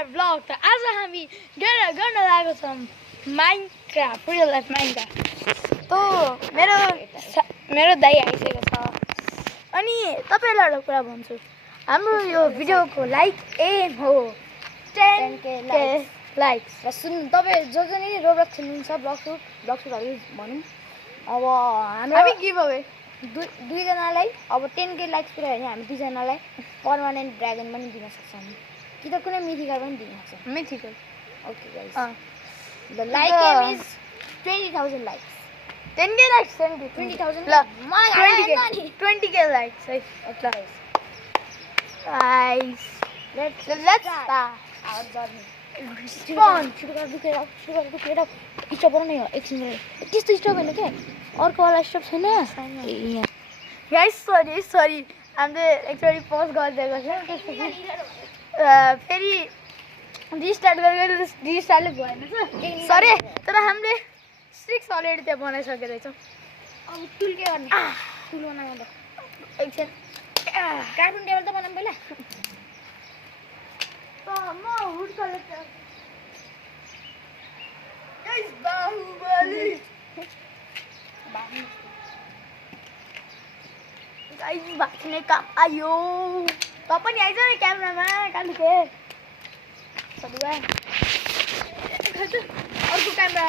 नमस्कार ब्लग त आज हामी गर्न लागेको छौँ माइनक्राफ्ट रियल लाइफ माइनक्राफ्ट तो मेरो दाइ आइसकेको छ अनि तपाईलाई एउटा कुरा भन्छु हाम्रो यो भिडियोको लाइक एम हो 10k लाइक्स र सुन्नु तपाईँ जो नि रोब्लक्स खेल्नुहुन्छ ब्लग्सहरू भनौँ अब हामी गिभ अवे दुईजनालाई अब 10k लाइक्स पुऱ्यायो भने हामी दुईजनालाई पर्मानेन्ट ड्रागन पनि दिन सक्छौँ कि त कुनै मिथिकल पनि दिन सक्छौँ mythical okay guys the like aim is 20,000 likes 10k likes 20,000 ल 20k लाइक्स है okay guys let's start our journey Spawn. सुरु गर स्टप गर्नु यो एकछिन त्यस्तो स्टप होइन क्या अर्को वाला स्टप छैन गाइस सरी हामीले एकचोटि पज गरिदिएको छ त्यसपछि फेरि रिस्टार्ट गरेर रिस्टार्टले भएन सरी तर हामीले 6 अलरेडी त्यहाँ बनाइसकेको रहेछौँ अब टुल के गर्ने टुल बनाउनु त एकछिन कार्टुन टेबल त बनाऊँ पहिला म wood collector guys Baahubali guys भाग्ने काम आयो त पनि आइज नि क्यामेरामा कालुके सदुवा अर्को क्यामेरा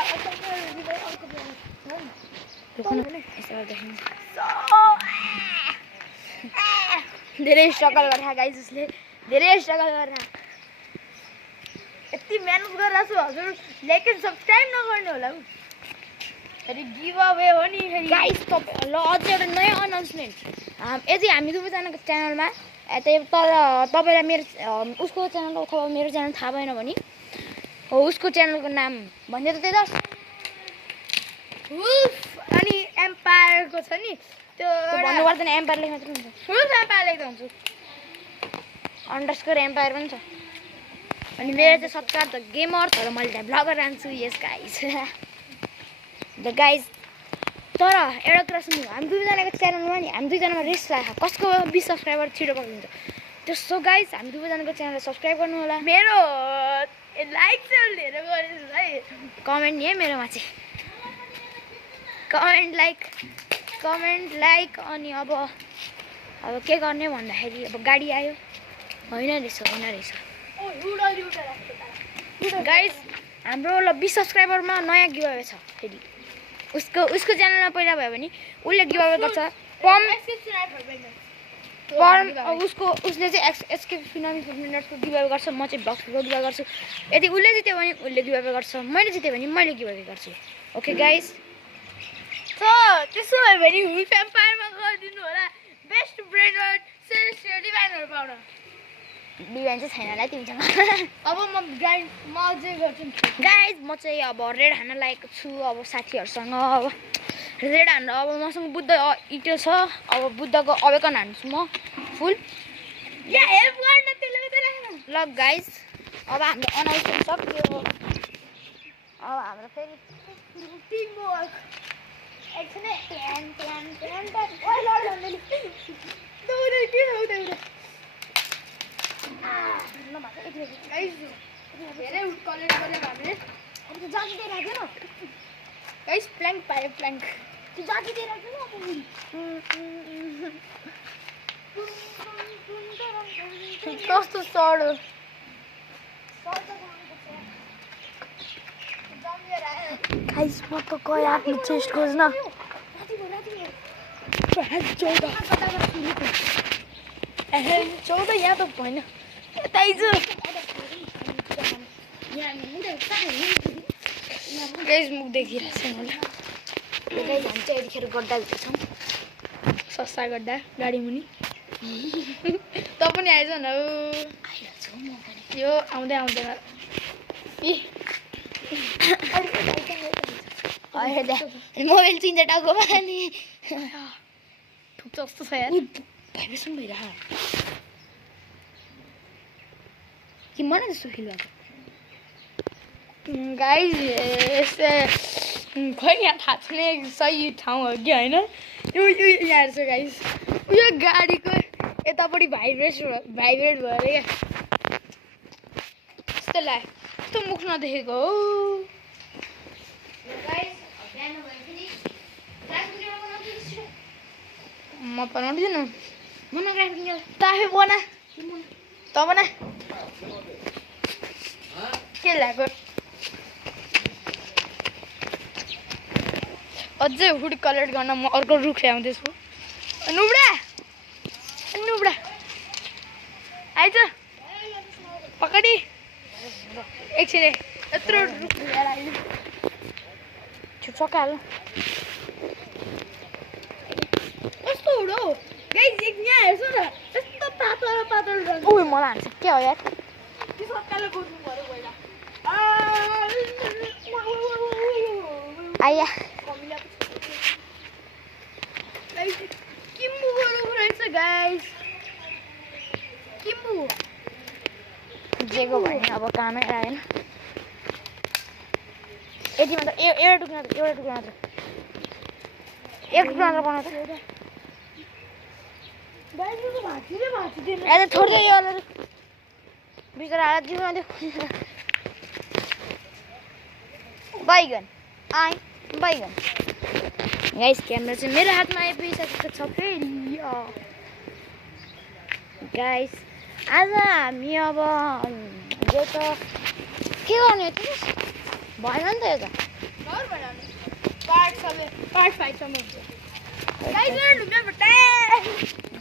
धेरै स्ट्रगल गरेर गाइस उसले धेरै स्ट्रगल गरेर यति मेहनत गरिरहेको छु हजुर लेकिन सब्सक्राइब नगर्नु होला फेरि गिभ अवे हो नि फेरि गाइस तपाईँ ल अझै एउटा नयाँ अनाउन्समेन्ट यदि हामी दुवैजनाको च्यानलमा तर तपाईँलाई मेरो उसको च्यानल अथवा मेरो च्यानल थाहा भएन भने हो उसको च्यानलको नाम भन्दै त त्यही त अनि एम्पायरको छ नि त्यो भन्नु पर्दैन एम्पायर लेख्न मात्रै हुन्छ फुल एम्पायर लेख्दा हुन्छ अन्डरस्कोर एम्पायर पनि छ अनि मेरो चाहिँ सब्सक्राइब त गेमर तर मैले त्यहाँ ब्लगर राख्छु यस गाइस द गाइस तर एउटा कुरा सुन्नु हामी दुईजनाको च्यानलमा नि हामी दुईजनामा रेस लाग्छ कसको 20 सब्सक्राइबर छिटो पक्रिन्छ त्यो सो गाइस हामी दुईजनाको च्यानललाई सब्सक्राइब गर्नु होला मेरो लाइक चाहिँ धेरै गरेछु है कमेन्ट नि है मेरोमा चाहिँ कमेन्ट लाइक अनि अब के गर्ने भन्दाखेरि अब गाडी आयो होइन रहेछ गाइस हाम्रो ल 20 सब्सक्राइबरमा नयाँ गिभअवे छ फेरि उसको च्यानलमा पहिला भयो भने उसले गिभअवे गर्छ उसले चाहिँ एस्केप सुनामी मिनट्सको गिभअवे गर्छ म चाहिँ ब्लग्सको गिभअवे गर्छु यदि उसले जित्यो भने उसले गिभअवे गर्छ मैले जित्यो भने मैले गिभअवे गर्छु ओके गाइस त्यसो भयो भने हुल्फ एम्पायरमा गरिदिनु होला बेस्ट ब्रेन्डर सेलेस्टियल डिभाइनहरू पाउन डिभाइन चाहिँ छैन होला तिमीसँग अब म अझै गर्छु गाइस म चाहिँ अब रेड हान्न लागेको छु अब साथीहरूसँग अब रेड हान्न अब मसँग बुद्ध इटो छ अब बुद्धको अवेकन हान्छु म फुल हेल्प गर्न त्यसले मात्रै ल गाइस अब हाम्रो अनाउन्समेन्ट सक्यो अब हाम्रो फेरि टिम वर्क एकछिन धेरै उठ कलेक्ट गरेर हामीले अब त जाति दिएर राख्दैन गाइस प्ल्याङ्क पायो प्ल्याङ्क त्यो जाति दिएर राख्दैन कस्तो सडो गाइस म त गएँ आफ्नो चेस्ट खोज्न 14 यहाँ त भएन यतै गाइस मुख देखिरहेको छ मलाई गाइस हामी चाहिँ यतिखेर गड्डा भित्र छौँ सस्ता गड्डा गाडी मुनि त पनि आइज न यो आउँदै आउँदैन मोबाइल चिन्छ टाउकोमा नि ठुक्छ जस्तो छ यार भाइब्रेसन भइरह कि मलाई जस्तो फिल भएको गाइस खै यहाँ थाहा छैन सही ठाउँ हो कि होइन यो यहाँ छ गाइस यो गाडीको यतापट्टि भाइब्रेट भएर क्या त्यसलाई कस्तो मुख नदेखेको हो म बनाउँदिनँ त आफै बना त बना के ल्याएको अझै हुड कलेक्ट गर्न म अर्को रुख ल्याउँदैछु नुब्रा नुब्रा आइज पकडी एकछिन यत्रो रुख ल्याएर आइज छुट्सकाल कस्तो हुड हौ गाइस एक यहाँ हेर्छु न यस्तो पातलो पातलो रङ उही मलाई हान्छ के हो यार कि सक्काले गोड्नु पर्यो पहिला आइया किम्बु गर्नु रहेछ गाइस किम्बु जेको भयो नि अब कामै आएन यति मात्र एउटा टुक्रा मात्र एक टुक्रा मात्र बनाउँछ ए छोड्दै यो बिचरा हालत दिउँ बैगन आइ बैगन गाइस क्यामेरा चाहिँ मेरो हातमा आइपुगिसकेको छ फेरि गाइस आज हामी अब यो त के गर्ने त भएन नि त यो त घर बनाउने पार्ट 5 सम्म हुन्छ गाइस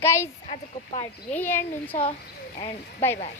गाइस आजको पार्ट यही एन्ड हुन्छ एन्ड बाई बाई